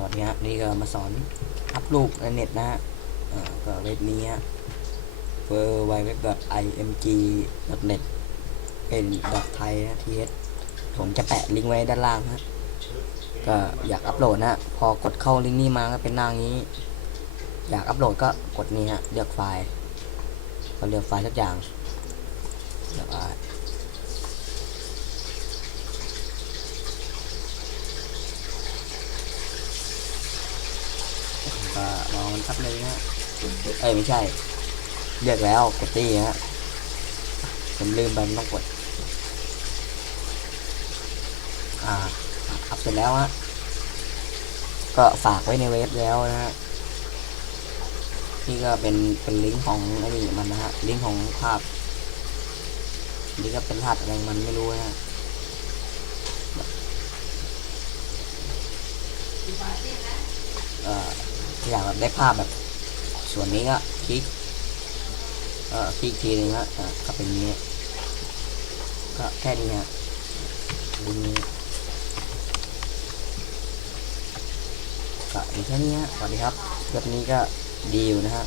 สวัสดีฮะนี่ก็มาสอนอัพรูปในเน็ตนะฮะก็เว็บนี้ฮะ w w w i m g n e t เป็นดอทไทยนะทีเอสผมจะแปะลิงก์ไว้ด้านล่างฮะก็อยากอัพโหลดนะฮะพอกดเข้าลิงก์นี้มาก็เป็นหน้านี้ อยากอัพโหลดก็กดนี้ฮะ เลือกไฟล์ ก็เลือกไฟล์สักอย่างเลือกอ่า ก็รอมันแป๊บนึงนะฮะเอ้ยไม่ใช่เรียกแล้วกดตีฮะผมลืมไปมันต้องกด อ่าอัพเสร็จแล้วฮะก็ฝากไว้ในเว็บแล้วนะฮะนี่ก็เป็นเป็นลิงก์ของไอ้นี่มันนะฮะลิงก์ของภาพนี่ก็เป็นภาพอะไรมันไม่รู้นะฮะเอ่อถ้า อยากแบบได้ภาพแบบ ส่วนนี้ก็คลิกเอ่อคลิกทีนึงฮะอะก็เป็นนี้ ก็แค่นี้ฮะบุญนี้ก็มีแค่นี้ฮะสวัสดีครับแบบนี้ก็ดีอยู่นะฮะ